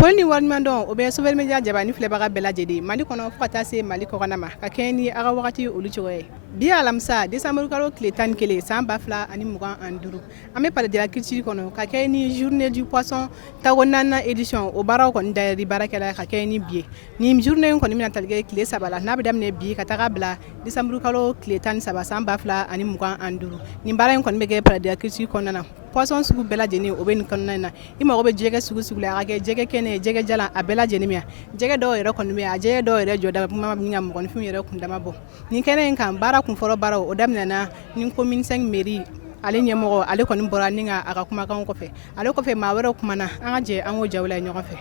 Foli ni walimandon o bɛ Sofɛri Media jabani filɛbaga bɛɛ lajɛlen Mali kɔnɔ fo ka taa se Mali kɔkana ma ka kɛɲɛ ni a ka wagati olu cogo ye. Bi ye alamisa décembre kalo tile 11 san 2025 an bɛ Palais de la Culture kɔnɔ ka kɛɲɛ ni journée du poisson tago 4nan édition o baaraw kɔni dayɛri baarakɛla ka kɛɲɛ ni bi ye. Ni journée kɔni bɛna tali kɛ tile 3 la n'a bɛ daminɛ bi ka taga bila décembre kalo tile 13 san 2025 nin baara in kɔni bɛ kɛ Palais de la Culture kɔnɔna na. Poisson sugu bɛɛ lajɛlen o bɛ nin kɔnɔna in na i mago bɛ jɛgɛ sugu la a ka kɛ jɛgɛ kɛnɛ jɛgɛ jalan a bɛɛ lajɛlen bɛ yan jɛgɛ dɔw yɛrɛ kɔni bɛ yan a jɛgɛ dɔw yɛrɛ jɔda kuma bɛ ka mɔgɔninfinw yɛrɛ kundama bɔ nin kɛnɛ in kan baara kunfɔlɔ baaraw o daminɛna ni commune 5 mairie ale ɲɛmɔgɔ ale kɔni bɔra ni ka a ka kumakan kɔfɛ ale kɔfɛ maa wɛrɛw kumana an ka jɛ an k'o jaw la ɲɔgɔn fɛ.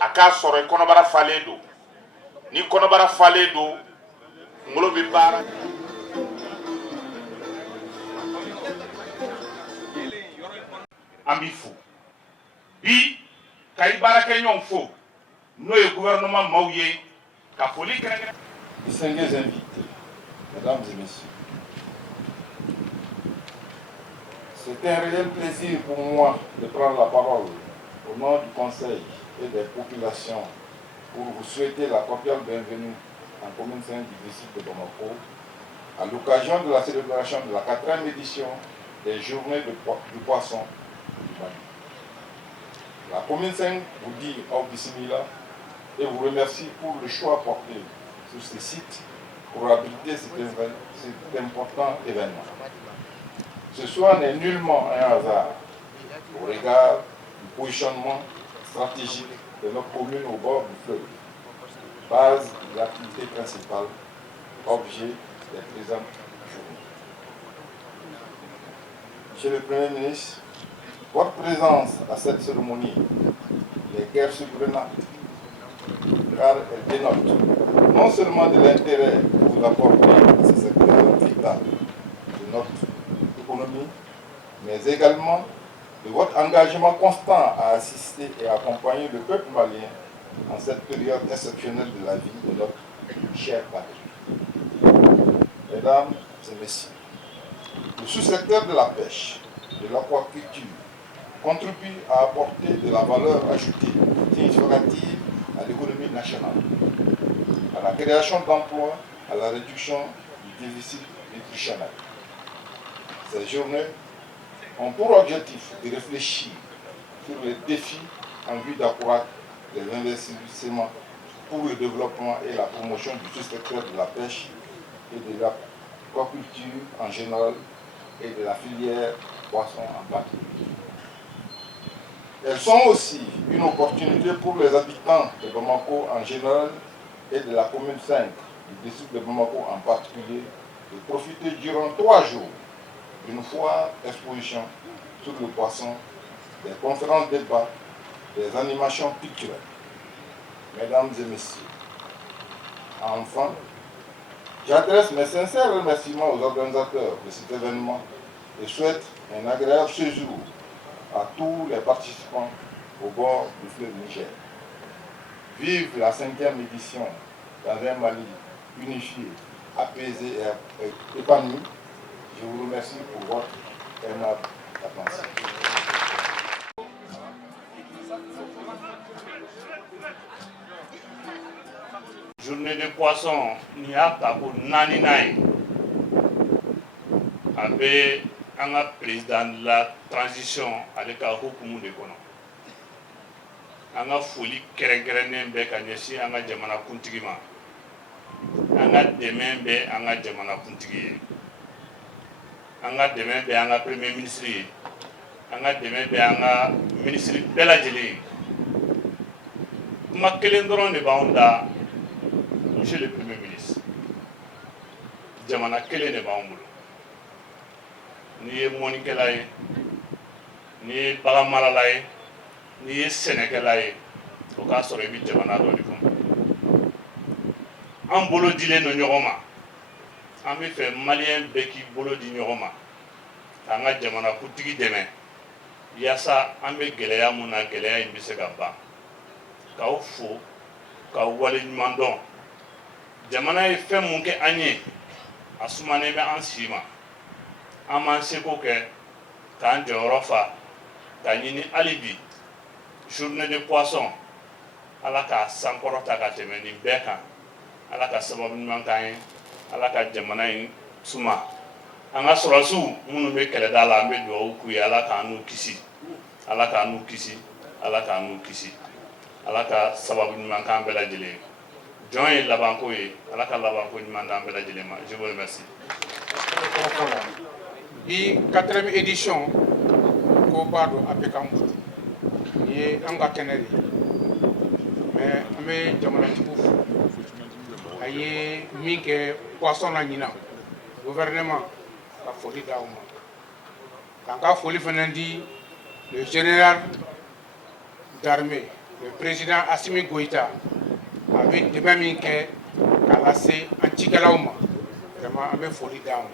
A k'a sɔrɔ kɔnɔbara falen don ni kɔnɔbara falen don ngolo bɛ baara an b'i fo bi ka i baarakɛɲɔgɔnw fo n'o ye gouvernement maaw ye ka foli kɛrɛnkɛrɛn. Distingués invités, mesdames et messieurs, c'est un réel plaisir pour moi de prendre la parole au nom du Conseil et des populations pour vous souhaiter la cordiale bienvenue en commune 5 du district de Bamako à l'occasion de la célébration de la 4e édition des Journées du Poisson du Mali. La commune 5 vous dit au bismillah et vous remercie pour le choix porté sur ce site pour abriter cet important événement. Ce soir n'est nullement un hasard au regard du positionnement stratégique de notre commune au bord du fleuve, base de l'activité principale, objet des présentes journées. Monsieur le Premier ministre, votre présence à cette cérémonie est guère surprenante, car elle dénote non seulement de l'intérêt que vous apportez à ce secteur vital de notre économie, mais également de votre engagement constant à assister et accompagner le peuple malien en cette période exceptionnelle de la vie de notre cher patrie. Mesdames et messieurs, le sous-secteur de la pêche, de l'aquaculture, contribue à apporter de la valeur ajoutée significative à l'économie nationale, à la création d'emplois, à la réduction du déficit nutritionnel. Ces journées ont pour objectif de réfléchir sur les défis en vue d'accroître les investissements pour le développement et la promotion du sous-secteur de la pêche et de l'aquaculture en général et de la filière poisson en particulier. Elles sont aussi une opportunité pour les habitants de Bamako en général et de la commune 5 du district de Bamako en particulier de profiter durant 3 jours d'une foire exposition sur le poisson, des conférences débats, des animations culturelles. Mesdames et messieurs, enfin, j'adresse mes sincères remerciements aux organisateurs de cet événement et souhaite un agréable séjour à tous les participants au bord du fleuve Niger. Vive la 5e édition dans un Mali unifié, apaisé et épanoui. Je vous remercie pour votre aimable attention. Journée de poisson, ni y'a ta ko naani n'a ye a bɛ an ka président de la transition ale ka hukumu de kɔnɔ an ka foli kɛrɛnkɛrɛnnen bɛ ka ɲɛsin an ka jamanakuntigi ma an ka dɛmɛ bɛ an ka jamanakuntigi ye an ka dɛmɛ bɛ an ka premier ministre ye an ka dɛmɛ bɛ an ka ministre bɛɛ lajɛlen ye kuma kelen dɔrɔn de b'anw da monsieur le premier ministre jamana kelen de b'anw bolo n'i ye mɔnikɛla ye n'i ye bagan marala ye n'i ye sɛnɛkɛla ye o k'a sɔrɔ i bɛ jamana dɔ de kɔnɔ an bolo dilen don ɲɔgɔn ma an bɛ fɛ maliyɛn bɛɛ k'i bolo di ɲɔgɔn ma k'an ka jamanakuntigi dɛmɛ yaasa an bɛ gɛlɛya mun na gɛlɛya in bɛ se ka ban k'aw fo k'aw waleɲuman dɔn jamana ye fɛn mun kɛ an ye a sumanen bɛ an si ma an m'an seko kɛ k'an jɔyɔrɔ fa ka ɲini hali bi journée de poisson ala k'a sankɔrɔta ka tɛmɛ nin bɛɛ kan ala ka sababu ɲuman k'an ye ala ka jamana in suma an ka sɔrɔsiw minnu bɛ kɛlɛda la an bɛ dugawu k'u ye ala k'an n'u kisi ala k'an n'u kisi ala k'an n'u kisi ala ka sababu ɲuman k'an bɛɛ lajɛlen jɔn ye labanko ye ala ka labanko ɲuman d'an bɛɛ lajɛlen ma je vous remercie. Bi 4e édition ko b'a dɔn a bɛ k'an bolo nin ye an ka kɛnɛ de mais an bɛ jamanatigiw fo a ye min kɛ poisson na ɲinan gouvernement ka foli d'aw ma k'an ka foli fana di le général d'armée le président Assimi Goïta a bɛ dɛmɛ min kɛ k'a lase an cikɛlaw ma vraiment an bɛ foli d'a ma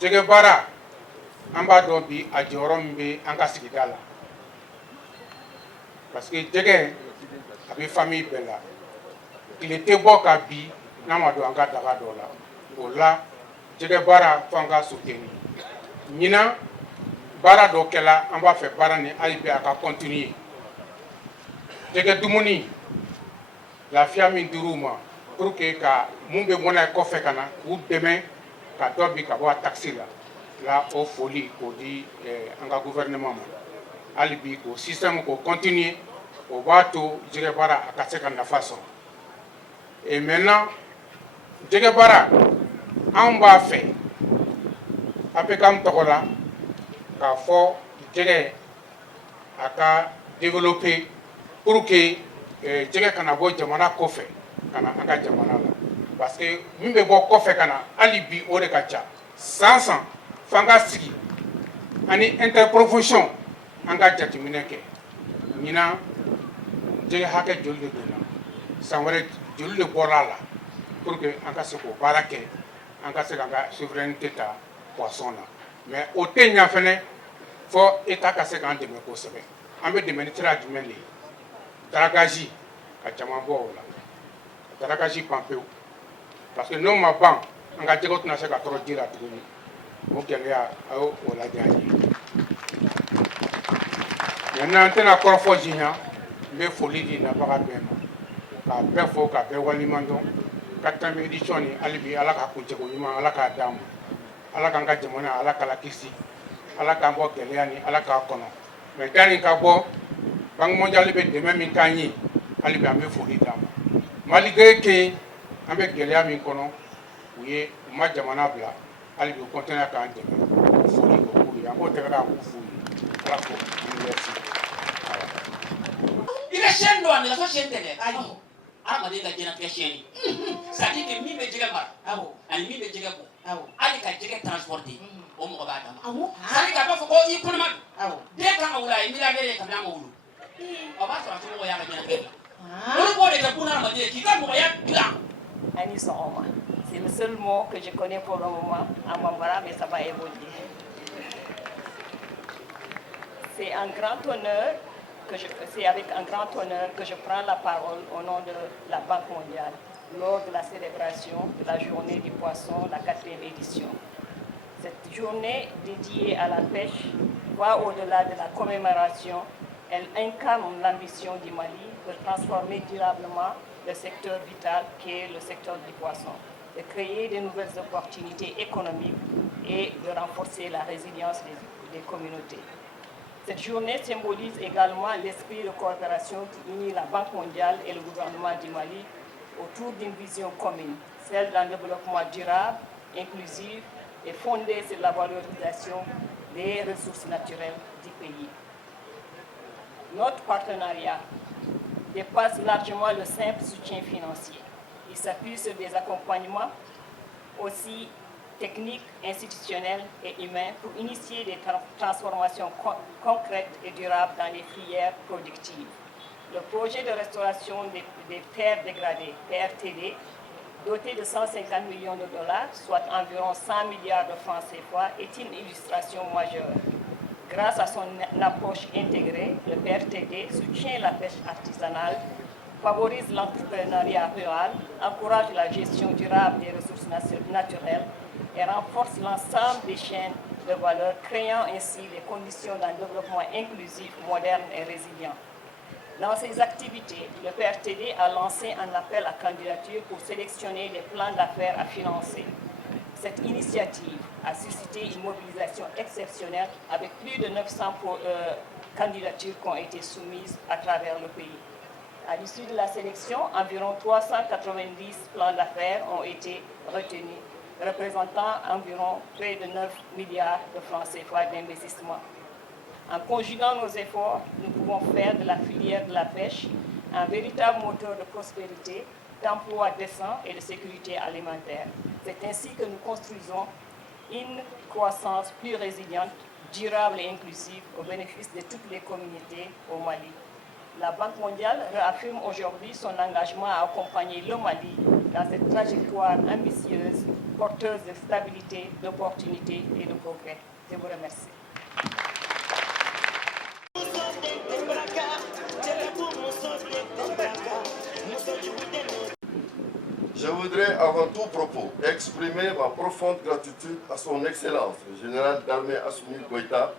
jɛgɛ baara an b'a dɔn bi a jɔyɔrɔ min bɛ an ka sigida la parce que jɛgɛ a bɛ famille bɛɛ la tile tɛ bɔ ka bi n'a ma don an ka daga dɔ la o la jɛgɛ baara fo an ka soutenir ɲinan baara dɔ kɛla an b'a fɛ baara nin hali bi a ka continuer jɛgɛ dumuni lafiya min dir'u ma pour que ka mun bɛ bɔ n'a ye kɔfɛ ka na k'u dɛmɛ ka dɔ bi ka bɔ a taxe la o foli k'o di an ka gouvernement ma hali bi k'o système k'o continuer o b'a to jɛgɛ baara a ka se ka nafa sɔrɔ et maintenant jɛgɛ baara anw b'a fɛ APCAM tɔgɔ la k'a fɔ jɛgɛ a ka développer pour que jɛgɛ kana bɔ jamana kɔfɛ ka na an ka jamana la parce que min bɛ bɔ kɔfɛ ka na hali bi o de ka ca san san f'an ka sigi ani interprofession an ka jateminɛ kɛ ɲinan jɛgɛ hakɛ joli de donna san wɛrɛ joli de bɔra a la pour que an ka se k'o baara kɛ an ka se k'an ka souveraineté ta poisson na mais o tɛ ɲa fɛnɛ fɔ État ka se k'an dɛmɛ kosɛbɛ an bɛ dɛmɛ ni sira jumɛn de ye daragazi ka caman bɔ o la daragazi ban pewu parce que n'o ma ban an ka jɛgɛw tɛna se ka tɔrɔ ji la tuguni o gɛlɛya a y'o lajɛ an ye maintenant an tɛna kɔrɔfɔ jiɲa n bɛ foli di nabaga bɛɛ ma k'a bɛɛ fo k'a bɛɛ waleɲuman dɔn 4e édition ni hali bi ala ka kuncɛko ɲuman ala k'a d'an ma ala k'an ka jamana ala k'ala kisi ala k'an bɔ gɛlɛya ni ala k'a kɔnɔ mais yanni ka bɔ banque mondiale bɛ dɛmɛ min k'an ye hali bi an bɛ foli d'a ma malgré que an bɛ gɛlɛya min kɔnɔ u ye u ma jamana bila hali bi u continuer k'an dɛmɛ foli o k'u ye an b'o tɛgɛrɛ an k'u f'u ye ala ko merci. I bɛ siyɛn don a nɛgɛso siyɛn tɛ dɛ ayi adamaden ka diɲɛnatigɛ siyɛnni c'est à dire que min bɛ jɛgɛ mara ani min bɛ jɛgɛ bɔ hali ka jɛgɛ transporter o mɔgɔ b'a dama c'est à dire k'a b'a fɔ ko i kɔnɔma don den kan ka wolo a ye milliardaire ye kabini a ma wolo o b'a sɔrɔ a somɔgɔw y'a ka diɲɛnatigɛ dilan olu b'o de kɛ bunahadamaden ye k'i ka mɔgɔya dilan. Ani sɔgɔma c'est le seul mot que je connais pour le moment en Bambara mais ça va évoluer. C'est avec un grand honneur que je prends la parole au nom de la Banque mondiale lors de la célébration de la journée du poisson, la 4e édition. Cette journée dédiée à la pêche va au-delà de la commémoration. Elle incarne l'ambition du Mali de transformer durablement le secteur vital qui est le secteur du poisson, de créer de nouvelles opportunités économiques et de renforcer la résilience des communautés. Cette journée symbolise également l'esprit de coopération qui unit la Banque mondiale et le gouvernement du Mali autour d'une vision commune, celle d'un développement durable, inclusif et fondé sur la valorisation des ressources naturelles du pays. Notre partenariat dépasse largement le simple soutien financier. Il s'appuie sur des accompagnements aussi techniques, institutionnels et humains pour initier des transformations concrètes et durables dans les filières productives. Le projet de restauration des terres dégradées, PRTD, doté de 150 millions de dollars, soit environ 100 milliards de francs CFA, est une illustration majeure. Grâce à son approche intégrée, le PRTD soutient la pêche artisanale, favorise l'entrepreneuriat rural, encourage la gestion durable des ressources naturelles et renforce l'ensemble des chaînes de valeur, créant ainsi les conditions d'un développement inclusif, moderne et résilient. Dans ses activités, le PRTD a lancé un appel à candidature pour sélectionner les plans d'affaires à financer. Cette initiative a suscité une mobilisation exceptionnelle avec plus de 900 candidatures qui ont été soumises à travers le pays. À l'issue de la sélection, environ 390 plans d'affaires ont été retenus, représentant environ près de 9 milliards de francs CFA d'investissement. En conjuguant nos efforts, nous pouvons faire de la filière de la pêche un véritable moteur de prospérité, d'emploi décent et de sécurité alimentaire. C'est ainsi que nous construisons une croissance plus résiliente, durable et inclusive au bénéfice de toutes les communautés au Mali. La Banque mondiale réaffirme aujourd'hui son engagement à accompagner le Mali dans cette trajectoire ambitieuse, porteuse de stabilité, d'opportunités et de progrès. Je vous remercie. Je voudrais avant tout propos exprimer ma profonde gratitude à son Excellence, le général d'armée Assimi Goïta,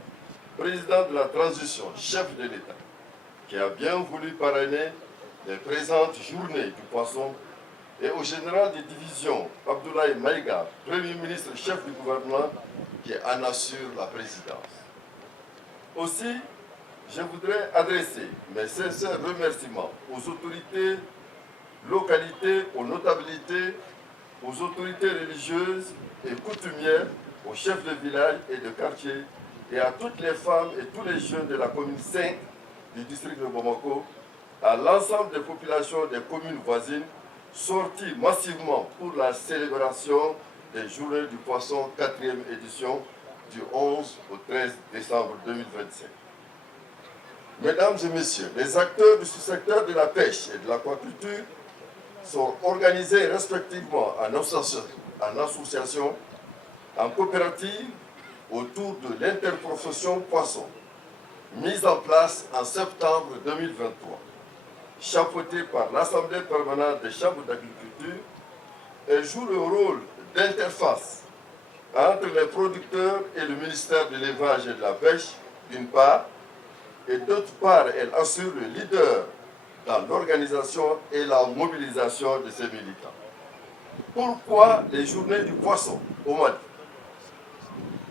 président de la transition, chef de l'État, qui a bien voulu parrainer les présentes journées du poisson, et au général de division, Abdoulaye Maïga, Premier ministre chef du gouvernement, qui en assure la présidence. Aussi, je voudrais adresser mes sincères remerciements aux autorités, localités, aux notabilités, aux autorités religieuses et coutumières, aux chefs de village et de quartier, et à toutes les femmes et tous les jeunes de la commune 5 du district de Bamako, à l'ensemble des populations des communes voisines, sorties massivement pour la célébration des Journées du Poisson 4e édition du 11 au 13 décembre 2025. Mesdames et messieurs, les acteurs du sous-secteur de la pêche et de l'aquaculture sont organisés respectivement en association, en coopérative, autour de l'interprofession poisson, mise en place en septembre 2023, chapeautée par l'Assemblée permanente des chambres d'agriculture, et joue le rôle d'interface entre les producteurs et le ministère de l'élevage et de la pêche, d'une part, et d'autre part, elle assure le leader dans l'organisation et la mobilisation de ses militants. Pourquoi les journées du poisson au Mali?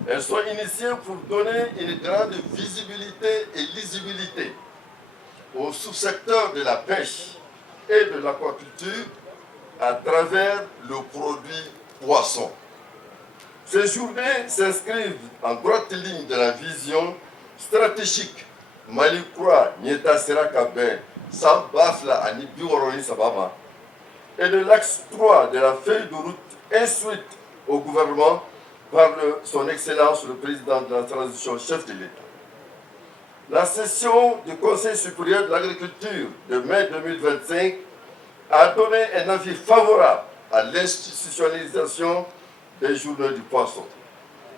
Elles sont initiées pour donner une grande visibilité et lisibilité au sous-secteur de la pêche et de l'aquaculture à travers le produit poisson. Ces journées s'inscrivent en droite ligne de la vision stratégique Mali Kura, Nieta Serakabe, Sambafla, Anibioroyi Sabama, et de l'axe 3 de la feuille de route instruite au gouvernement par son Excellence le Président de la Transition, chef de l'État. La session du Conseil supérieur de l'agriculture de mai 2025 a donné un avis favorable à l'institutionnalisation des journées du poisson.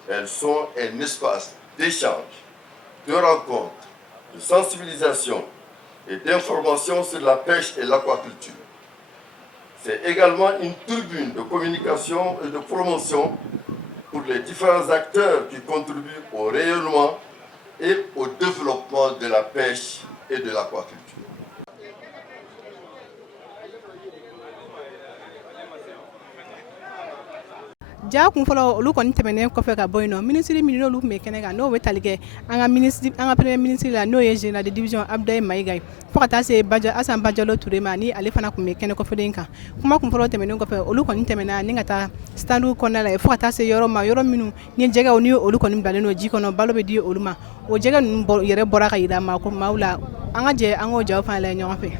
Elles sont un espace d'échange, de rencontre, de sensibilisation et d'information sur la pêche et l'aquaculture. C'est également une tribune de communication et de promotion pour les différents acteurs qui contribuent au rayonnement et au développement de la pêche et de l'aquaculture. Ja kun fɔlɔ olu kɔni tɛmɛnen kɔfɛ ka bɔ yen nɔ ministre min n'olu tun bɛ kɛnɛ kan n'o bɛ tali kɛ an ka premier ministre la n'o ye général de division Abdoulaye Maïga ye fo ka taa se Assane Bajalo Touré ma ni ale fana tun bɛ kɛnɛ kɔfɛden kan kuma kun fɔlɔ tɛmɛnen kɔfɛ olu kɔni tɛmɛna ni ka taa stand kɔnɔna la fo ka taa se yɔrɔ ma yɔrɔ minnu ni jɛgɛw ni olu kɔni bilalen don ji kɔnɔ balo bɛ di olu ma o jɛgɛ ninnu yɛrɛ bɔra ka yira maaw la an ka jɛ an k'o jaw fana lajɛ ɲɔgɔn fɛ.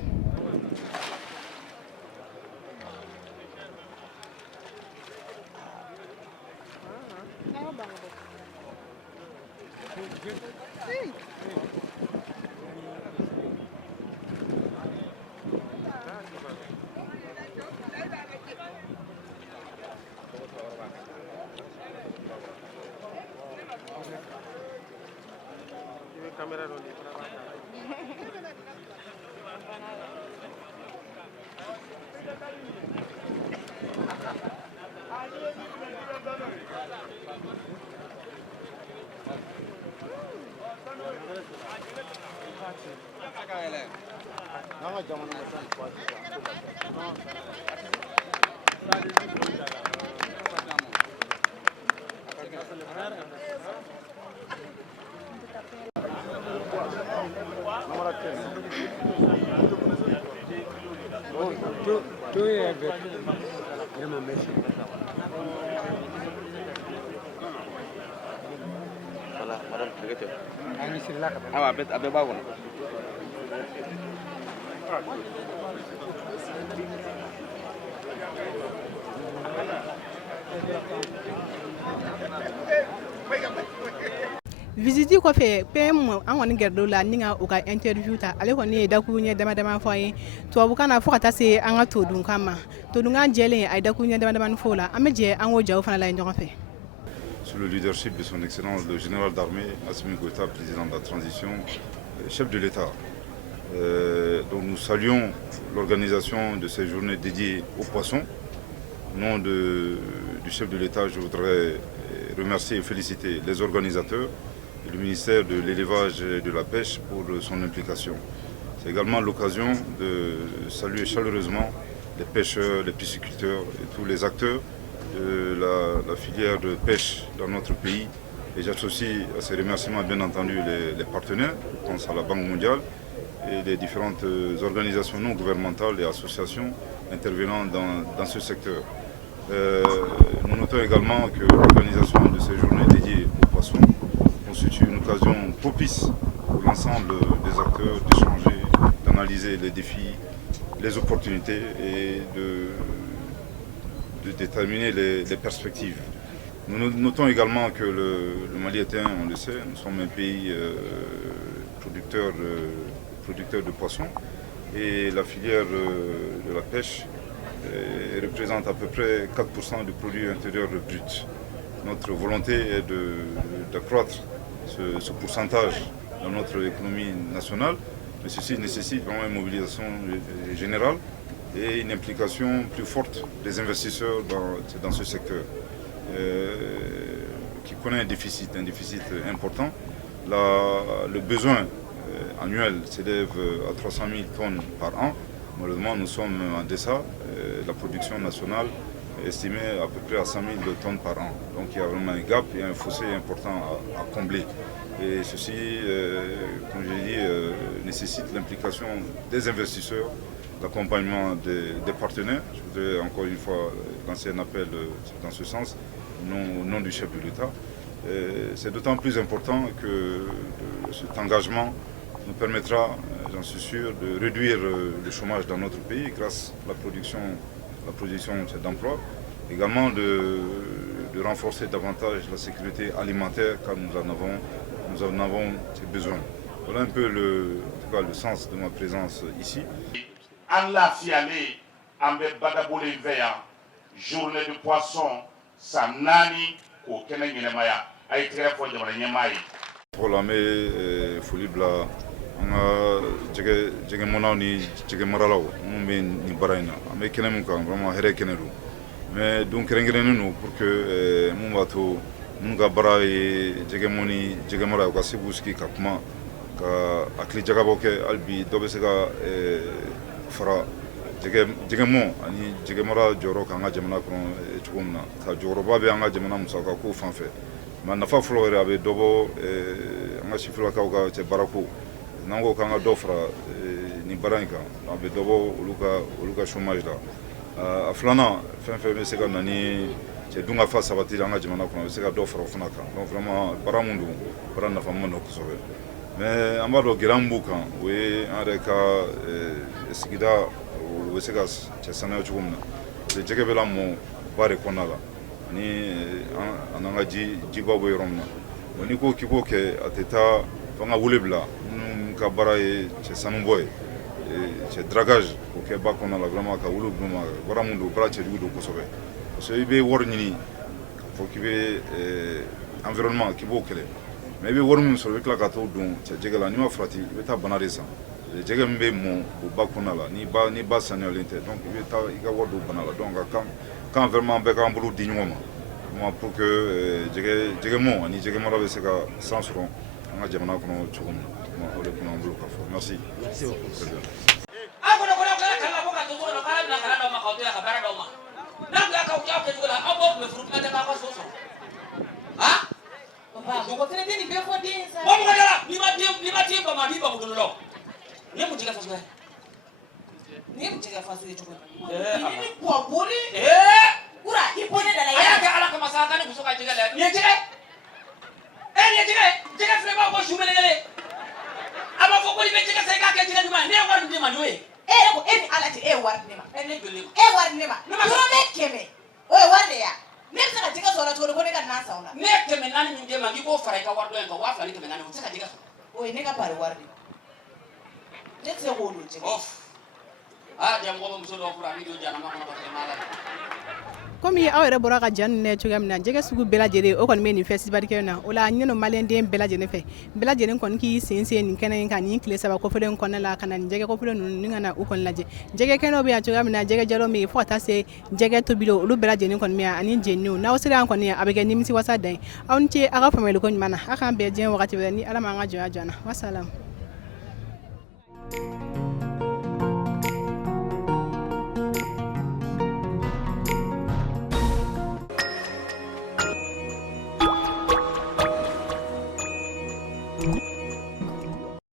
visite kɔfɛ PM an kɔni gɛrɛla la ni ka u ka interview ta ale kɔni ye dakuru ɲɛ dama fɔ ye tubabukan na fo ka taa se an ka todunkan ma todunkan jɛlen a ye dakuru ɲɛ dama fɔ la an bɛ jɛ an k'o jaw fana la ɲɔgɔn fɛ. Sous le leadership de son excellence le général d'armée Assimi Goïta, président de la transition, chef de l'État. Donc nous saluons l'organisation de ces journées dédiées aux poissons. Au nom du chef de l'État, je voudrais remercier et féliciter les organisateurs et le ministère de l'élevage et de la pêche pour son implication. C'est également l'occasion de saluer chaleureusement les pêcheurs, les pisciculteurs et tous les acteurs de la filière de pêche dans notre pays. Et j'associe à ces remerciements bien entendu les partenaires, je pense à la Banque mondiale et les différentes organisations non gouvernementales et associations intervenant dans ce secteur. Nous notons également que l'organisation de ces journées dédiées aux poissons constitue une occasion propice pour l'ensemble des acteurs d'échanger, d'analyser les défis, les opportunités et de déterminer les perspectives. Nous notons également que le Mali est on le sait, nous sommes un pays producteur de poissons et la filière de la pêche représente à peu près 4% du produit intérieur brut. Notre volonté est d'accroître ce pourcentage dans notre économie nationale, mais ceci nécessite vraiment une mobilisation générale et une implication plus forte des investisseurs dans ce secteur qui connaît un déficit important. Le besoin annuel s'élève à 300 000 tonnes par an. Malheureusement, nous sommes en deçà. La production nationale est estimée à peu près à 100 000 tonnes par an. Donc il y a vraiment un gap et un fossé important à combler. Et ceci, comme je l'ai dit, nécessite l'implication des investisseurs, l'accompagnement des partenaires. Je voudrais encore une fois lancer un appel dans ce sens, au nom du chef de l'État. C'est d'autant plus important que cet engagement nous permettra, j'en suis sûr, de réduire le chômage dans notre pays grâce à la production d'emplois, également de renforcer davantage la sécurité alimentaire car nous en avons besoin. Voilà un peu le sens de ma présence ici. Allah fiale, ambe badabole veya, journée de poisson, sanani, ko kene nyelemaya, ay très fort jamana nyamai. Pour l'amé Folibla, on a jege monaw ni jege maralaw, on be ni barayna, amé kene mun kan vraiment here kenelu. Mais donc rengrenu pour que mun bato mun ga baray jege moni jege maraw ka sibuski ka kuma ka akli jagaboke albi dobe sega fara jege mo ani jege mara joro ka nga jamana kono chugumna ka joro babe nga jamana musaka ko fanfe man nafa flo re abe dobo nga siflo ka ga te barako nango ka nga dofra ni baranka abe dobo uluka chômage la aflana fanfe be sega nani te dunga fa sabati nga jamana kono sega dofra funaka donc vraiment baramundu barana fa mono ko sobe mais amado girambu kan we areka sigida we segas che sanayo chugumna de jege bela mo bare konala ni ananga jibabu yoromna woni ko kibo ke ateta fanga wulebla ka baraye che sanumboy che dragage ko ke ba konala vraiment ka wulu buma baramundo brache dudo ko sobe so ibe wornyini fo kibe environnement kibo kele mais i bɛ wari min sɔrɔ i bɛ tila ka t'o don jɛgɛ la n'i ma farati i bɛ taa bana de san jɛgɛ min bɛ mɔn o ba kɔnɔna la ni ba saniyalen tɛ donc i bɛ taa i ka wari don bana la donc kan vraiment bɛɛ k'an bolo di ɲɔgɔn ma pour que jɛgɛ mɔn ani jɛgɛ mara bɛ se ka san sɔrɔ an ka jamana kɔnɔ cogo min na o de tun b'an bolo ka fɔ merci. Komi aw yɛrɛ bɔra ka jan ninnu cogoya min na jɛgɛ sugu bɛɛ lajɛlen o kɔni bɛ nin festival kɛ na o la ɲɛnɔ maliyɛnden bɛɛ lajɛlen fɛ bɛɛ lajɛlen kɔni k'i sensen nin kɛnɛ in kan nin tile 3 kɔfɛlen kɔnɔna la ka na nin jɛgɛ kɔfɛlen ninnu ni ka na u kɔni lajɛ jɛgɛ kɛnɛw bɛ yan cogoya min na jɛgɛ jalo bɛ yen fo ka taa se jɛgɛ tobilen olu bɛɛ lajɛlen kɔni bɛ yan ani jeniniw n'aw sera yan kɔni a bɛ kɛ nimisiwasa dan ye aw ni ce aw ka faamuyaliko ɲuman na aw k'an bɛn diɲɛ wagati wɛrɛ ni ala m'an ka jɔnya jɔ an na wasalamu.